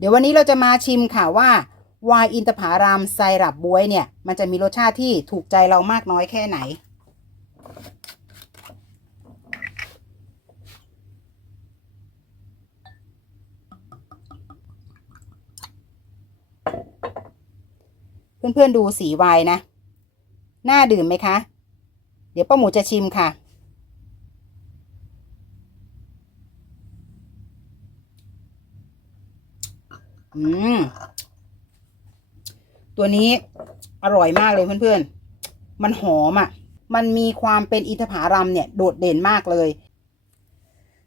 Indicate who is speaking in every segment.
Speaker 1: เดี๋ยววันนี้เราจะมาชิมค่ะว่าวายอินทผารามไซรัปบวยเนี่ย มันจะมีรสชาติที่ถูกใจเรามากน้อยแค่ไหน เพื่อนๆดูสีวายนะ น่าดื่มไหมคะ เดี๋ยวป้าหมูจะชิมค่ะ อืม ตัวนี้อร่อยมากเลยเพื่อนๆ มันหอมอะ่ะ มันมีความเป็นอินทผลัมเนี่ย โดดเด่นมากเลย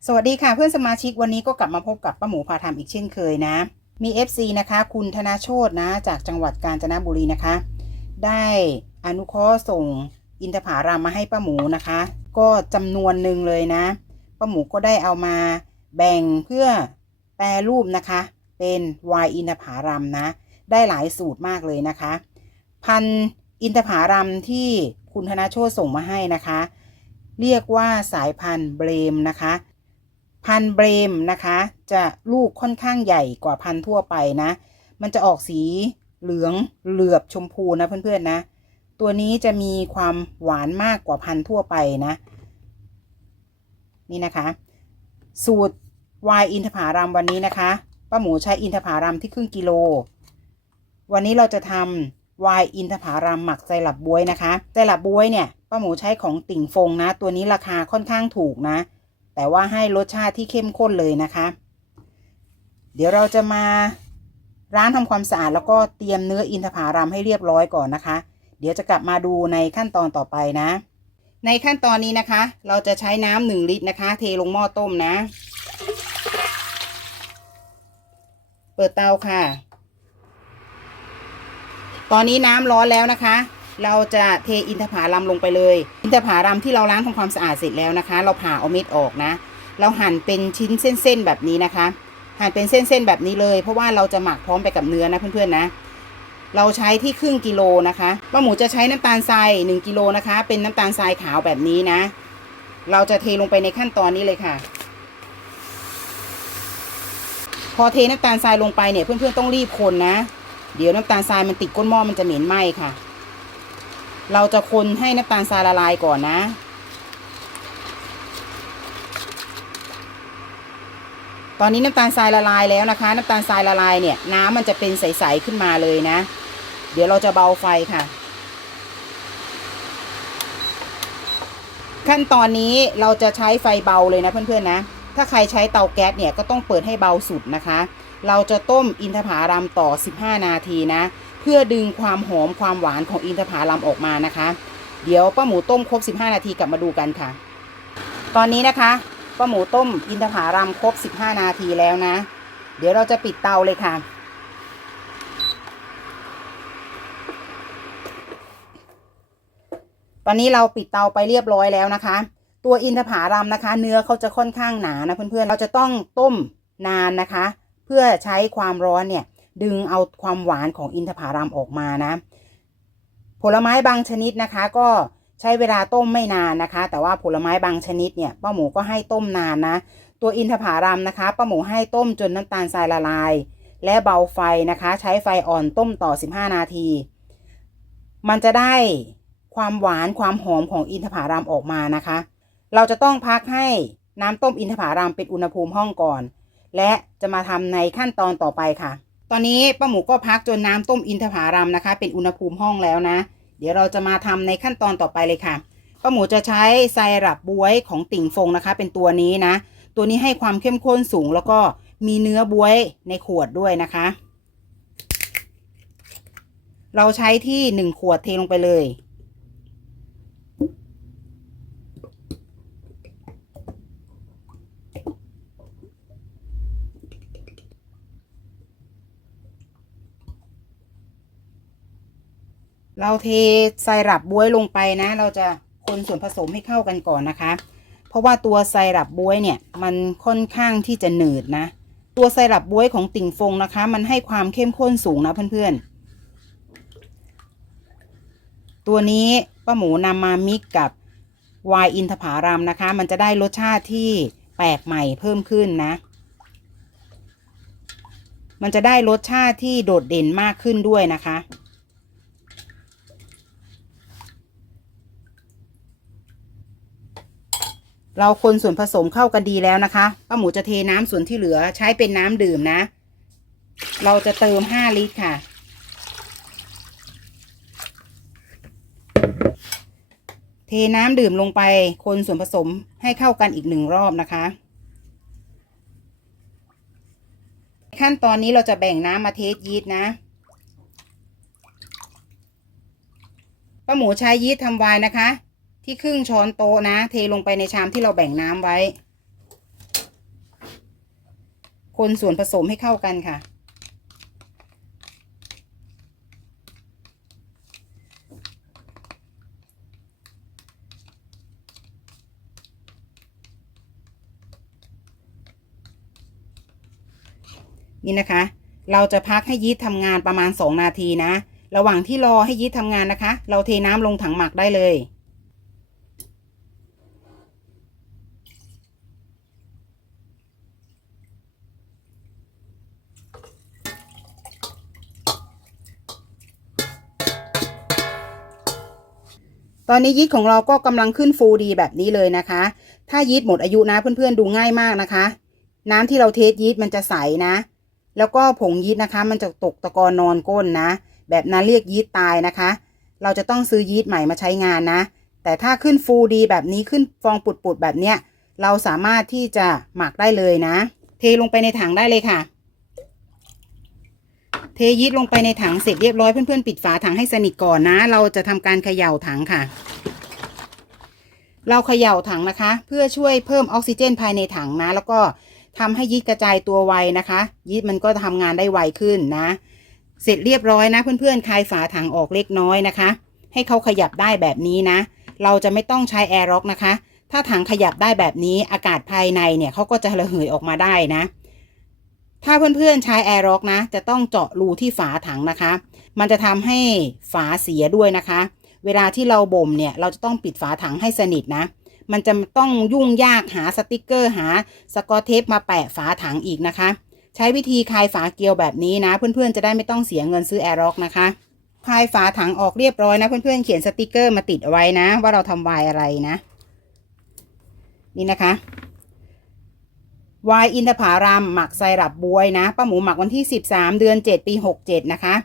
Speaker 1: สวัสดีค่ะเพื่อนสมาชิกวันนี้ก็กลับมาพบกับป้าหมูพาทำอีกเช่นเคยนะ มี FC นะคะ คุณธนาโชตนะ จากจังหวัดกาญจนบุรีนะคะ ได้อนุเคราะห์ส่งอินทผลัมมาให้ป้าหมูนะคะ ก็จำนวนหนึ่งเลยนะป้าหมูก็ได้เอามาแบ่งเพื่อแปรรูปนะคะ เป็นวน์อินทผลัมนะ ได้หลายสูตรมากเลยนะคะ พันอินทผลัมที่คุณธนาโชตส่งมาให้นะคะ เรียกว่าสายพันธุ์เบรมนะคะ พันธุ์เบรมนะคะ จะลูกค่อนข้างใหญ่กว่าพันธุ์ทั่วไปนะ มันจะออกสีเหลืองเหลือบชมพูนะเพื่อนๆนะ ตัวนี้จะมีความหวานมากกว่าพันธุ์ทั่วไปนะ นี่นะคะ สูตรวายอินทผลัมวันนี้นะคะ ป้าหมูใช้อินทผาลัมที่ครึ่งกิโล วันนี้เราจะทำวายอินทผาลัมหมักไซรัปบวยนะคะไซรัปบวยเนี่ยป้าหมูใช้ของติ่งฟงนะ ตัวนี้ราคาค่อนข้างถูกนะ แต่ว่าให้รสชาติที่เข้มข้นเลยนะคะ เดี๋ยวเราจะมาร้านทำความสะอาดแล้วก็เตรียมเนื้ออินทผาลัมให้เรียบร้อยก่อนนะคะ เดี๋ยวจะกลับมาดูในขั้นตอนต่อไปนะ ในขั้นตอนนี้นะคะ เราจะใช้น้ำหนึ่งลิตรนะคะ เทลงหม้อต้มนะ เปิดเตาค่ะ ตอนนี้น้ำร้อนแล้วนะคะ เราจะเทอินทผลัมลงไปเลย อินทผลัมที่เราล้างทำความสะอาดเสร็จแล้วนะคะ เราผ่าเอาเม็ดออกนะ เราหั่นเป็นชิ้นเส้นๆแบบนี้นะคะ หั่นเป็นเส้นๆแบบนี้เลย เพราะว่าเราจะหมักพร้อมไปกับเนื้อนะเพื่อนๆนะ เราใช้ที่ครึ่งกิโลนะคะป้าหมูจะใช้น้ำตาลทรายหนึ่งกิโลนะคะ เป็นน้ำตาลทรายขาวแบบนี้นะ เราจะเทลงไปในขั้นตอนนี้เลยค่ะ พอเทน้ำตาลทรายลงไปเนี่ยเพื่อนๆต้องรีบคนนะ เดี๋ยวน้ำตาลทรายมันติดก้นหม้อมันจะเหม็นไหม้ค่ะ เราจะคนให้น้ำตาลทรายละลายก่อนนะตอนนี้น้ำตาลทรายละลายแล้วนะคะ น้ำตาลทรายละลายเนี่ย น้ำมันจะเป็นใสๆขึ้นมาเลยนะ เดี๋ยวเราจะเบาไฟค่ะ ขั้นตอนนี้เราจะใช้ไฟเบาเลยนะเพื่อนๆนะ ถ้าใครใช้เตาแก๊สเนี่ยก็ต้องเปิดให้เบาสุดนะคะ เราจะต้มอินทผลัมต่อ 15 นาทีนะ เพื่อดึงความหอมความหวานของอินทผลัมออกมานะคะ เดี๋ยวป้าหมูต้มครบ 15 นาทีกลับมาดูกันค่ะ ตอนนี้นะคะป้าหมูต้มอินทผลัมครบ 15 นาทีแล้วนะ เดี๋ยวเราจะปิดเตาเลยค่ะตอนนี้เราปิดเตาไปเรียบร้อยแล้วนะคะ ตัวอินทผลัมนะคะ เนื้อเขาจะค่อนข้างหนานะเพื่อนๆเราจะต้องต้มนานนะคะ เพื่อใช้ความร้อนเนี่ยดึงเอาความหวานของอินทผลัมออกมานะ ผลไม้บางชนิดนะคะก็ใช้เวลาต้มไม่นานนะคะ แต่ว่าผลไม้บางชนิดเนี่ยป้าหมูก็ให้ต้มนานนะ ตัวอินทผลัมนะคะป้าหมูให้ต้มจนน้ำตาลทรายละลาย และเบาไฟนะคะ ใช้ไฟอ่อนต้มต่อ 15 นาที มันจะได้ความหวานความหอมของอินทผลัมออกมานะคะ เราจะต้องพักให้น้ำต้มอินทผลัมเป็นอุณหภูมิห้องก่อน และจะมาทำในขั้นตอนต่อไปค่ะ ตอนนี้ป้าหมูก็พักจนน้ำต้มอินทผลัมนะคะ เป็นอุณหภูมิห้องแล้วนะ เดี๋ยวเราจะมาทำในขั้นตอนต่อไปเลยค่ะป้าหมูจะใช้ไซรัปบวยของติ่งฟงนะคะ เป็นตัวนี้นะ ตัวนี้ให้ความเข้มข้นสูงแล้วก็มีเนื้อบวยในขวดด้วยนะคะ เราใช้ที่หนึ่งขวดเทลงไปเลย เราเทไซรัปบวยลงไปนะ เราจะคนส่วนผสมให้เข้ากันก่อนนะคะ เพราะว่าตัวไซรัปบวยเนี่ยมันค่อนข้างที่จะหนืดนะ ตัวไซรัปบวยของติ่งฟงนะคะ มันให้ความเข้มข้นสูงนะเพื่อนๆ ตัวนี้ป้าหมูนำมามิกกับวน์อินทผลัมนะคะ มันจะได้รสชาติที่แปลกใหม่เพิ่มขึ้นนะ มันจะได้รสชาติที่โดดเด่นมากขึ้นด้วยนะคะ เราคนส่วนผสมเข้ากันดีแล้วนะคะป้าหมูจะเทน้ำส่วนที่เหลือใช้เป็นน้ำดื่มนะ เราจะเติม5ลิตรค่ะ เทน้ำดื่มลงไปคนส่วนผสมให้เข้ากันอีกหนึ่งรอบนะคะ ขั้นตอนนี้เราจะแบ่งน้ำมาเทสยีสต์นะป้าหมูใช้ยีสต์ทำไวน์นะคะ ที่ครึ่งช้อนโต๊ะนะ เทลงไปในชามที่เราแบ่งน้ำไว้ คนส่วนผสมให้เข้ากันค่ะ นี่นะคะ เราจะพักให้ยีสต์ทำงานประมาณ 2 นาทีนะ ระหว่างที่รอให้ยีสต์ทำงานนะคะ เราเทน้ำลงถังหมักได้เลย ตอนนี้ยีสต์ของเราก็กำลังขึ้นฟูดีแบบนี้เลยนะคะ ถ้ายีสต์หมดอายุนะเพื่อนๆดูง่ายมากนะคะ น้ำที่เราเทสยีสต์มันจะใสนะ แล้วก็ผงยีสต์นะคะ มันจะตกตะกอนนอนก้นนะ แบบนั้นเรียกยีสต์ตายนะคะ เราจะต้องซื้อยีสต์ใหม่มาใช้งานนะ แต่ถ้าขึ้นฟูดีแบบนี้ขึ้นฟองปุดๆแบบเนี้ยเราสามารถที่จะหมักได้เลยนะ เทลงไปในถังได้เลยค่ะ เทยีสต์ลงไปในถังเสร็จเรียบร้อยเพื่อนๆปิดฝาถังให้สนิทก่อนนะ เราจะทำการเขย่าถังค่ะ เราเขย่าถังนะคะ เพื่อช่วยเพิ่มออกซิเจนภายในถังนะ แล้วก็ทำให้ยีสต์กระจายตัวไวนะคะ ยีสต์มันก็ทำงานได้ไวขึ้นนะ เสร็จเรียบร้อยนะ เพื่อนๆคลายฝาถังออกเล็กน้อยนะคะ ให้เขาขยับได้แบบนี้นะ เราจะไม่ต้องใช้แอร์ร็อกนะคะ ถ้าถังขยับได้แบบนี้อากาศภายในเนี่ยเขาก็จะระเหยออกมาได้นะ ถ้าเพื่อนๆใช้แอร์ร็อกนะ จะต้องเจาะรูที่ฝาถังนะคะ มันจะทำให้ฝาเสียด้วยนะคะ เวลาที่เราบ่มเนี่ยเราจะต้องปิดฝาถังให้สนิทนะ มันจะต้องยุ่งยากหาสติกเกอร์หาสกอตเทปมาแปะฝาถังอีกนะคะ ใช้วิธีคลายฝาเกลียวแบบนี้นะ เพื่อนๆจะได้ไม่ต้องเสียเงินซื้อแอร์ร็อกนะคะคลายฝาถังออกเรียบร้อยนะ เพื่อนๆเขียนสติกเกอร์มาติดเอาไว้นะ ว่าเราทำวายอะไรนะ นี่นะคะ วายอินทผารามหมักไซรัปบวยนะป้าหมูหมักวันที่ 13 เดือน 7 ปี 67 นะคะ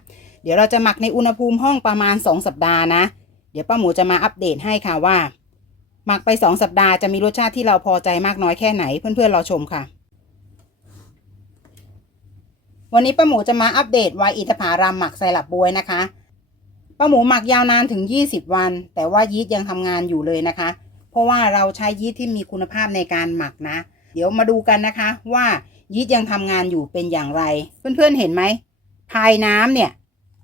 Speaker 1: เดี๋ยวเราจะหมักในอุณหภูมิห้องประมาณ 2 สัปดาห์นะ เดี๋ยวป้าหมูจะมาอัปเดตให้ค่ะว่า หมักไป 2 สัปดาห์จะมีรสชาติที่เราพอใจมากน้อยแค่ไหนเพื่อนๆรอชมค่ะ วันนี้ป้าหมูจะมาอัปเดตวายอินทผารามหมักไซรัปบวยนะคะป้าหมูหมักยาวนานถึง 20 วัน แต่ว่ายีสต์ยังทำงานอยู่เลยนะคะ เพราะว่าเราใช้ยีสต์ที่มีคุณภาพในการหมักนะ ดี๋ยวมาดูกันนะคะ ว่ายีสต์ยังทำงานอยู่เป็นอย่างไร เพื่อนๆเห็นไหมภายน้ำเนี่ย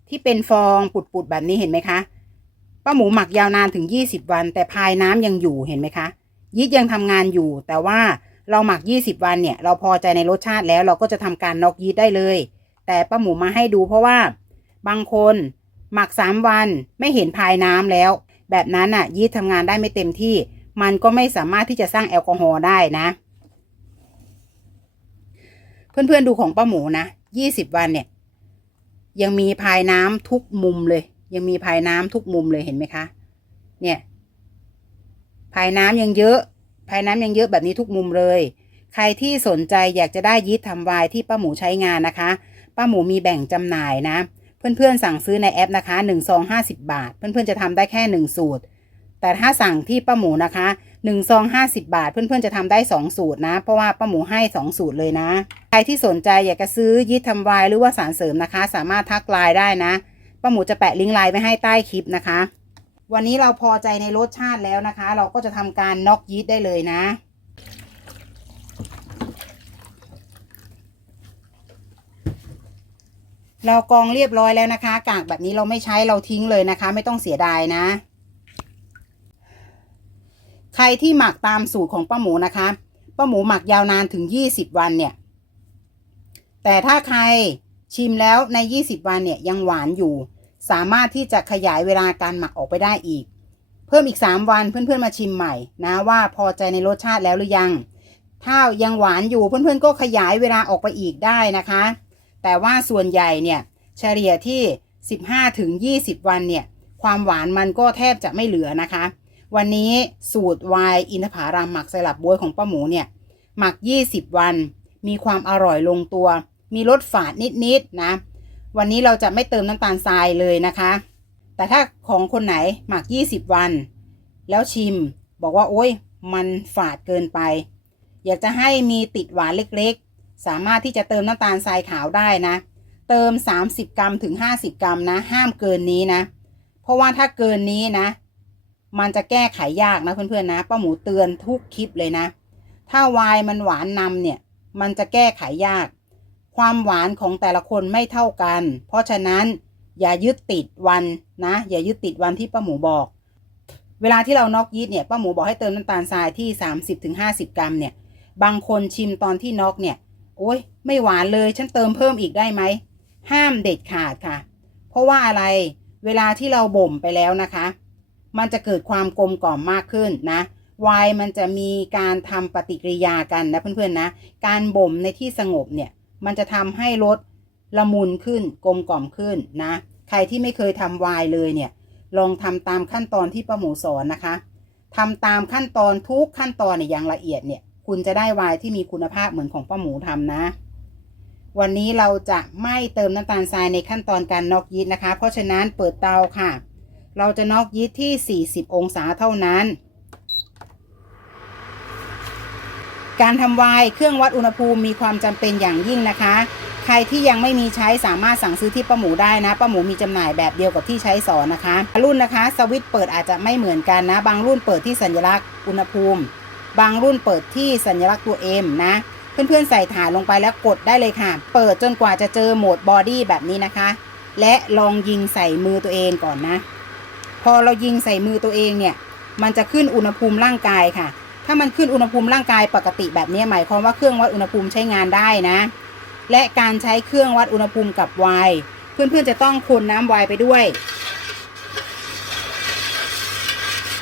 Speaker 1: ที่เป็นฟองปุดๆแบบนี้เห็นไหมคะป้าหมูหมักยาวนานถึง 20 วัน แต่ภายน้ำยังอยู่เห็นไหมคะยีสต์ยังทำงานอยู่ แต่ว่าเราหมัก 20 วันเนี่ย เราพอใจในรสชาติแล้วเราก็จะทำการน็อกยีสต์ได้เลย แต่ป้าหมูมาให้ดูเพราะว่าบางคนหมัก 3 วันไม่เห็นภายน้ำแล้ว แบบนั้นอะยีสต์ทำงานได้ไม่เต็มที่ มันก็ไม่สามารถที่จะสร้างแอลกอฮอล์ได้นะ เพื่อนๆดูของป้าหมูนะยี่สิบวันเนี่ย ยังมีภายน้ำทุกมุมเลย ยังมีภายน้ำทุกมุมเลยเห็นไหมคะ เนี่ยภายน้ำยังเยอะภายน้ำยังเยอะแบบนี้ทุกมุมเลย ใครที่สนใจอยากจะได้ยีสต์ทำวน์ที่ป้าหมูใช้งานนะคะ ป้าหมูมีแบ่งจำหน่ายนะ เพื่อนๆสั่งซื้อในแอปนะคะหนึ่งซองห้าสิบบาท เพื่อนๆจะทำได้แค่หนึ่งสูตร แต่ถ้าสั่งที่ป้าหมูนะคะ หนึ่งซองห้าสิบาท เพื่อนๆจะทำได้สองสูตรนะ เพราะว่าป้าหมูให้สองสูตรเลยนะ ใครที่สนใจอยากจะซื้อยีสต์ทำวน์หรือว่าสารเสริมนะคะ สามารถทักไลน์ได้นะป้าหมูจะแปะลิงก์ไลน์ไว้ให้ใต้คลิปนะคะ วันนี้เราพอใจในรสชาติแล้วนะคะ เราก็จะทำการน็อกยีสต์ได้เลยนะเรากรองเรียบร้อยแล้วนะคะ กากแบบนี้เราไม่ใช้เราทิ้งเลยนะคะ ไม่ต้องเสียดายนะ ใครที่หมักตามสูตรของป้าหมูนะคะป้าหมูหมักยาวนานถึง 20 วันเนี่ย แต่ถ้าใครชิมแล้วใน 20 วันเนี่ยยังหวานอยู่ สามารถที่จะขยายเวลาการหมักออกไปได้อีก เพิ่มอีก 3 วันเพื่อนๆมาชิมใหม่นะว่าพอใจในรสชาติแล้วหรือยัง ถ้ายังหวานอยู่เพื่อนๆก็ขยายเวลาออกไปอีกได้นะคะ แต่ว่าส่วนใหญ่เนี่ยเฉลี่ยที่ 15ถึง20 วันเนี่ยความหวานมันก็แทบจะไม่เหลือนะคะ วันนี้สูตรไวน์อินทผาลัมหมักสลับบวยของป้าหมูเนี่ย หมัก 20 วัน มีความอร่อยลงตัว มีรสฝาดนิดๆนะ วันนี้เราจะไม่เติมน้ำตาลทรายเลยนะคะ แต่ถ้าของคนไหนหมัก 20 วัน แล้วชิม บอกว่าโอ๊ยมันฝาดเกินไป อยากจะให้มีติดหวานเล็กๆ สามารถที่จะเติมน้ำตาลทรายขาวได้นะ เติม 30 กรัมถึง 50 กรัมนะ ห้ามเกินนี้นะ เพราะว่าถ้าเกินนี้นะ มันจะแก้ไขยากนะเพื่อนๆนะป้าหมูเตือนทุกคลิปเลยนะ ถ้าวน์มันหวานนำเนี่ย มันจะแก้ไขยาก ความหวานของแต่ละคนไม่เท่ากัน เพราะฉะนั้นอย่ายึดติดวันนะ อย่ายึดติดวันที่ป้าหมูบอก เวลาที่เรานอกยีสต์เนี่ยป้าหมูบอกให้เติมน้ำตาลทรายที่ 30-50 กรัมเนี่ย บางคนชิมตอนที่น็อกเนี่ยโอ๊ยไม่หวานเลยฉันเติมเพิ่มอีกได้ไหมห้ามเด็ดขาดค่ะ เพราะว่าอะไรเวลาที่เราบ่มไปแล้วนะคะ มันจะเกิดความกลมกล่อมมากขึ้นนะไวน์มันจะมีการทำปฏิกิริยากันนะเพื่อนๆนะ การบ่มในที่สงบเนี่ย มันจะทำให้รสละมุนขึ้นกลมกล่อมขึ้นนะ ใครที่ไม่เคยทำไวน์เลยเนี่ย ลองทำตามขั้นตอนที่ป้าหมูสอนนะคะทำตามขั้นตอนทุกขั้นตอนเนี่ยอย่างละเอียดเนี่ย คุณจะได้ไวน์ที่มีคุณภาพเหมือนของป้าหมูทำนะ วันนี้เราจะไม่เติมน้ำตาลทรายในขั้นตอนการน็อกยีสต์นะคะ เพราะฉะนั้นเปิดเตาค่ะ เราจะน็อกยีสต์ที่ 40 องศาเท่านั้น การทำวน์เครื่องวัดอุณหภูมิมีความจำเป็นอย่างยิ่งนะคะ ใครที่ยังไม่มีใช้สามารถสั่งซื้อที่ป้าหมูได้นะป้าหมูมีจำหน่ายแบบเดียวกับที่ใช้สอนนะคะ รุ่นนะคะ สวิตช์เปิดอาจจะไม่เหมือนกันนะ บางรุ่นเปิดที่สัญลักษณ์อุณหภูมิ บางรุ่นเปิดที่สัญลักษณ์ตัว M นะเพื่อนๆใส่ฐานลงไปแล้วกดได้เลยค่ะ เปิดจนกว่าจะเจอโหมดบอดี้แบบนี้นะคะ และลองยิงใส่มือตัวเองก่อนนะ พอเรายิงใส่มือตัวเองเนี่ยมันจะขึ้นอุณหภูมิร่างกายค่ะ ถ้ามันขึ้นอุณหภูมิร่างกายปกติแบบนี้หมายความว่าเครื่องวัดอุณหภูมิใช้งานได้นะ และการใช้เครื่องวัดอุณหภูมิกับไวน์เพื่อนๆจะต้องคนน้ำไวน์ไปด้วย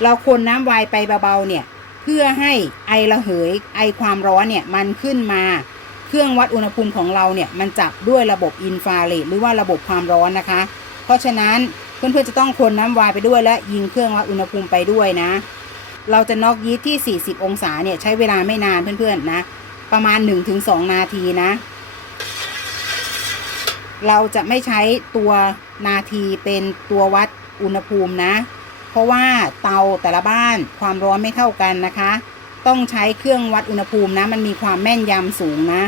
Speaker 1: เราคนน้ำไวน์ไปเบาๆเนี่ยเพื่อให้ไอระเหยไอความร้อนเนี่ยมันขึ้นมา เครื่องวัดอุณหภูมิของเราเนี่ยมันจับด้วยระบบอินฟราเรดหรือว่าระบบความร้อนนะคะ เพราะฉะนั้น เพื่อนๆจะต้องคนน้ำวน์ไปด้วยและยิงเครื่องวัดอุณหภูมิไปด้วยนะ เราจะน็อกยีสต์ที่ 40 องศาเนี่ยใช้เวลาไม่นานเพื่อนๆนะ ประมาณ 1-2 นาทีนะ เราจะไม่ใช้ตัวนาทีเป็นตัววัดอุณหภูมินะ เพราะว่าเตาแต่ละบ้านความร้อนไม่เท่ากันนะคะ ต้องใช้เครื่องวัดอุณหภูมินะ มันมีความแม่นยำสูงนะ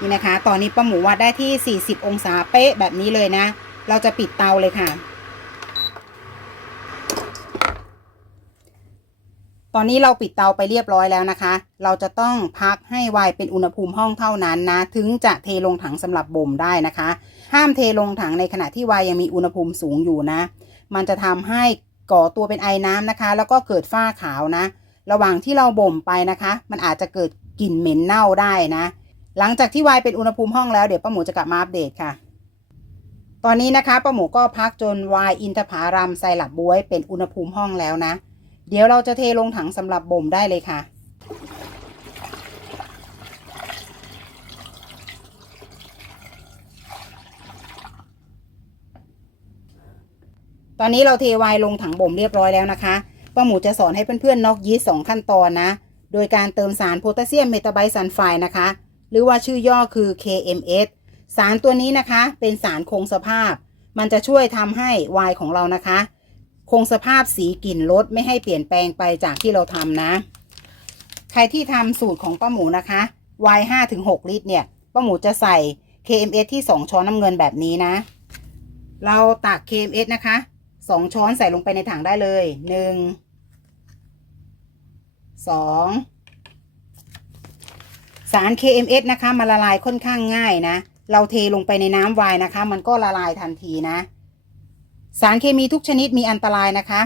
Speaker 1: นี่นะคะ ตอนนี้ป้าหมูวัดได้ที่ 40 องศาเป๊ะแบบนี้เลยนะ เราจะปิดเตาเลยค่ะ ตอนนี้เราปิดเตาไปเรียบร้อยแล้วนะคะ เราจะต้องพักให้ไวน์เป็นอุณหภูมิห้องเท่านั้นนะ ถึงจะเทลงถังสำหรับบ่มได้นะคะ ห้ามเทลงถังในขณะที่ไวน์ยังมีอุณหภูมิสูงอยู่นะ มันจะทำให้ก่อตัวเป็นไอน้ำนะคะ แล้วก็เกิดฝ้าขาวนะ ระหว่างที่เราบ่มไปนะคะ มันอาจจะเกิดกลิ่นเหม็นเน่าได้นะ หลังจากที่วน์เป็นอุณหภูมิห้องแล้วเดี๋ยวป้าหมูจะกลับมาอัปเดตค่ะ ตอนนี้นะคะป้าหมูก็พักจนวน์อินทผลัมไซรัปบวยเป็นอุณหภูมิห้องแล้วนะ เดี๋ยวเราจะเทลงถังสำหรับบ่มได้เลยค่ะตอนนี้เราเทวน์ลงถังบ่มเรียบร้อยแล้วนะคะ ป้าหมูจะสอนให้เพื่อนๆน็อกยีสต์สองขั้นตอนนะ โดยการเติมสารโพแทสเซียมเมตาไบซัลไฟด์นะคะ หรือว่าชื่อย่อคือ KMS สารตัวนี้นะคะ เป็นสารคงสภาพ มันจะช่วยทำให้ไวน์ของเรานะคะ คงสภาพสีกลิ่นรสไม่ให้เปลี่ยนแปลงไปจากที่เราทำนะ ใครที่ทำสูตรของป้าหมูนะคะไวน์ห้าถึงหกลิตรเนี่ยป้าหมูจะใส่ KMS ที่สองช้อนน้ำเงินแบบนี้นะ เราตัก KMS นะคะสองช้อนใส่ลงไปในถังได้เลยหนึ่งสอง สาร KMS นะคะมันละลายค่อนข้างง่ายนะ เราเทลงไปในน้ำวน์นะคะ มันก็ละลายทันทีนะ สารเคมีทุกชนิดมีอันตรายนะคะ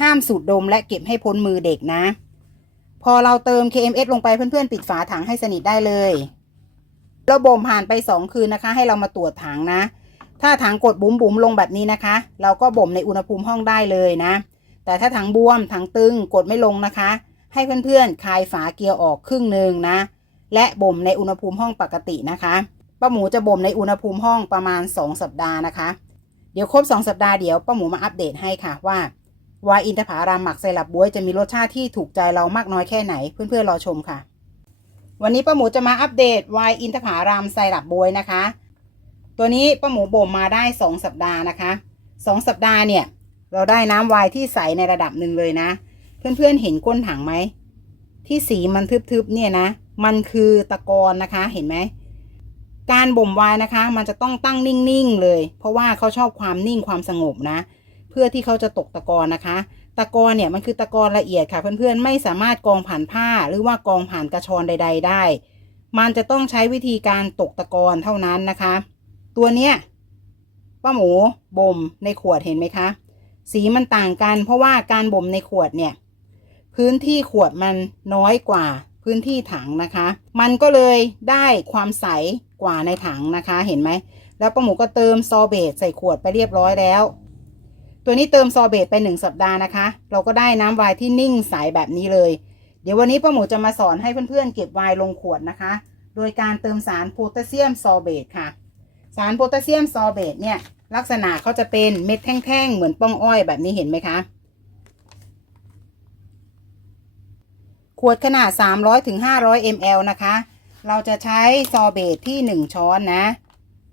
Speaker 1: ห้ามสูดดมและเก็บให้พ้นมือเด็กนะ พอเราเติม KMS ลงไปเพื่อนๆ ปิดฝาถังให้สนิทได้เลยเราบ่มผ่านไป 2 คืนนะคะ ให้เรามาตรวจถังนะ ถ้าถังกดบุ๋มบุ๋มๆลงแบบนี้นะคะ เราก็บ่มในอุณหภูมิห้องได้เลยนะ แต่ถ้าถังบวมถังตึงกดไม่ลงนะคะ ให้เพื่อนๆคลายฝาเกียร์ออกครึ่งหนึ่งนะ และบ่มในอุณหภูมิห้องปกตินะคะป้าหมูจะบ่มในอุณหภูมิห้องประมาณ 2 สัปดาห์นะคะ เดี๋ยวครบ 2 สัปดาห์เดี๋ยวป้าหมูมาอัปเดตให้ค่ะว่าวายอินทผาลัมหมักไซรัปบ๊วยจะมีรสชาติที่ถูกใจเรามากน้อยแค่ไหนเพื่อนๆรอชมค่ะ วันนี้ป้าหมูจะมาอัปเดตวายอินทผาลัมไซรัปบ๊วยนะคะ ตัวนี้ป้าหมูบ่มมาได้ 2 สัปดาห์นะคะ2สัปดาห์เนี่ยเราได้น้ำวายที่ใสในระดับหนึ่งเลยนะ เพื่อนๆเห็นก้นถังไหมที่สีมันทึบๆเนี่ยนะ มันคือตะกอนนะคะเห็นไหมการบ่มไวน์นะคะ มันจะต้องตั้งนิ่งๆเลย เพราะว่าเขาชอบความนิ่งความสงบนะ เพื่อที่เขาจะตกตะกอนนะคะ ตะกอนเนี่ยมันคือตะกอนละเอียดค่ะ เพื่อนๆไม่สามารถกองผ่านผ้าหรือว่ากองผ่านกระชอนใด ๆ ได้ มันจะต้องใช้วิธีการตกตะกอนเท่านั้นนะคะ ตัวเนี้ยป้าหมูบ่มในขวดเห็นไหมคะ สีมันต่างกัน เพราะว่าการบ่มในขวดเนี่ย พื้นที่ขวดมันน้อยกว่า พื้นที่ถังนะคะ มันก็เลยได้ความใสกว่าในถังนะคะ เห็นไหม แล้วป้าหมูก็เติมซอเบตใส่ขวดไปเรียบร้อยแล้ว ตัวนี้เติมซอเบตไปหนึ่งสัปดาห์นะคะ เราก็ได้น้ำไวน์ที่นิ่งใสแบบนี้เลย เดี๋ยววันนี้ป้าหมูจะมาสอนให้เพื่อนๆเก็บไวน์ลงขวดนะคะ โดยการเติมสารโพแทสเซียมซอเบตค่ะ สารโพแทสเซียมซอเบตเนี่ยลักษณะเขาจะเป็นเม็ดแท่งๆ เหมือนป้องอ้อยแบบนี้เห็นไหมคะ ขวดขนาด 300ถึง500 ml นะคะ เราจะใช้ซอเบตที่ 1 ช้อนนะ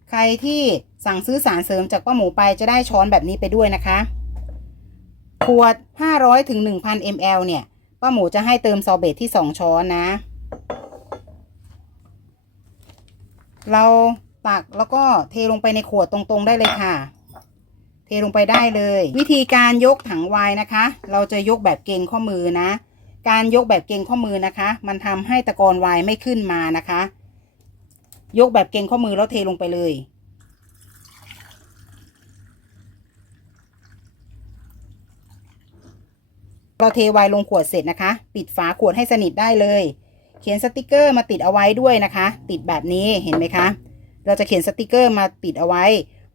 Speaker 1: ใครที่สั่งซื้อสารเสริมจากป้าหมูไปจะได้ช้อนแบบนี้ไปด้วยนะคะ ขวด 500ถึง1,000 ml เนี่ยป้าหมูจะให้เติมซอเบตที่ 2 ช้อนนะ เราตักแล้วก็เทลงไปในขวดตรงๆได้เลยค่ะ เทลงไปได้เลย วิธีการยกถังไวน์นะคะ เราจะยกแบบเกงข้อมือนะ การยกแบบเกงข้อมือนะคะ มันทำให้ตะกอนวน์ไม่ขึ้นมานะคะ ยกแบบเกงข้อมือแล้วเทลงไปเลยเราเทไวน์ลงขวดเสร็จนะคะ ปิดฝาขวดให้สนิทได้เลย เขียนสติกเกอร์มาติดเอาไว้ด้วยนะคะ ติดแบบนี้เห็นไหมคะ เราจะเขียนสติกเกอร์มาติดเอาไว้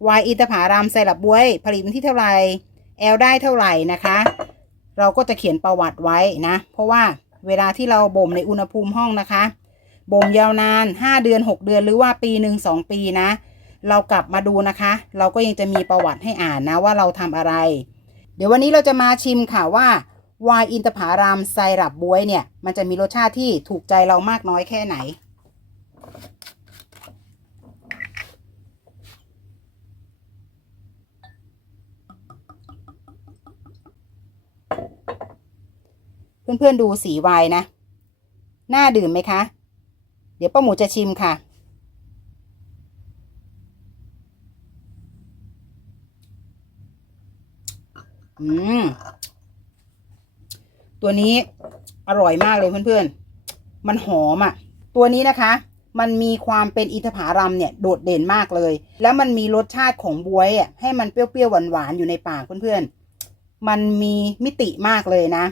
Speaker 1: วายอินทผารามไซรัปบวย ผลิตวันที่เท่าไหร่แอลได้เท่าไหร่นะคะ เราก็จะเขียนประวัติไว้นะ เพราะว่าเวลาที่เราบ่มในอุณหภูมิห้องนะคะบ่มยาวนาน 5 เดือน 6 เดือนหรือว่าปีหนึ่งสองปีนะ เรากลับมาดูนะคะ เราก็ยังจะมีประวัติให้อ่านนะว่าเราทำอะไร เดี๋ยววันนี้เราจะมาชิมค่ะว่าวายอินทผารามไซรัปบวยเนี่ย มันจะมีรสชาติที่ถูกใจเรามากน้อยแค่ไหน เพื่อนๆดูสีไวน์นะ น่าดื่มไหมคะ เดี๋ยวป้าหมูจะชิมค่ะ อืม ตัวนี้อร่อยมากเลยเพื่อนๆ มันหอมอะ่ะ ตัวนี้นะคะ มันมีความเป็นอินทผลัมเนี่ยโดดเด่นมากเลย แล้วมันมีรสชาติของบวยอะให้มันเปรี้ยวๆหวานๆอยู่ในปากเพื่อนๆ มันมีมิติมากเลยนะ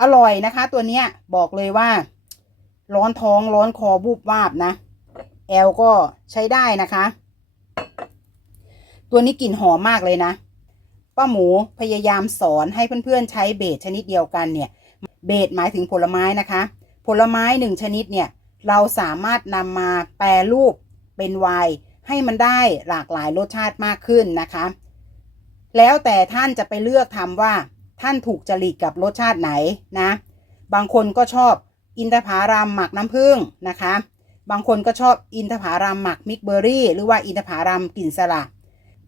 Speaker 1: อร่อยนะคะ ตัวเนี้ยบอกเลยว่า ร้อนท้องร้อนคอบูบวาบนะ แอลก็ใช้ได้นะคะ ตัวนี้กลิ่นหอมมากเลยนะ ป้าหมูพยายามสอนให้เพื่อนๆใช้เบสชนิดเดียวกันเนี่ย เบสหมายถึงผลไม้นะคะ ผลไม้หนึ่งชนิดเนี่ย เราสามารถนำมาแปรรูปเป็นไวน์ให้มันได้หลากหลายรสชาติมากขึ้นนะคะ แล้วแต่ท่านจะไปเลือกทำว่า ท่านถูกจริตกับรสชาติไหนนะ บางคนก็ชอบอินทผลัมหมักน้ำผึ้งนะคะ บางคนก็ชอบอินทผลัมหมักมิกเบอร์รี่ หรือว่าอินทผลัมกลิ่นสละ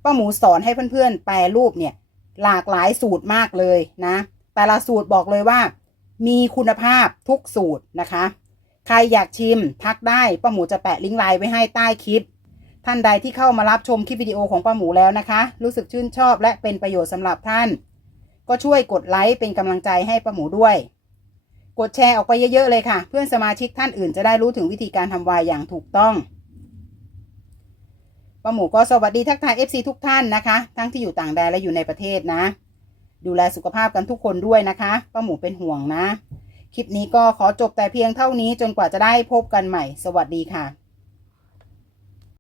Speaker 1: ป้าหมูสอนให้เพื่อนๆแปรรูปเนี่ยหลากหลายสูตรมากเลยนะ แต่ละสูตรบอกเลยว่า มีคุณภาพทุกสูตรนะคะ ใครอยากชิมทักได้ป้าหมูจะแปะลิงก์ไลน์ไว้ให้ใต้คลิป ท่านใดที่เข้ามารับชมคลิปวิดีโอของป้าหมูแล้วนะคะ รู้สึกชื่นชอบและเป็นประโยชน์สำหรับท่าน ก็ช่วยกดไลค์เป็นกำลังใจให้ป้าหมูด้วย กดแชร์ออกไปเยอะๆเลยค่ะ เพื่อนสมาชิกท่านอื่นจะได้รู้ถึงวิธีการทำวน์อย่างถูกต้องป้าหมูก็สวัสดีทักทาย FC ทุกท่านนะคะ ทั้งที่อยู่ต่างแดนและอยู่ในประเทศนะ ดูแลสุขภาพกันทุกคนด้วยนะคะป้าหมูเป็นห่วงนะ คลิปนี้ก็ขอจบแต่เพียงเท่านี้จนกว่าจะได้พบกันใหม่ สวัสดีค่ะ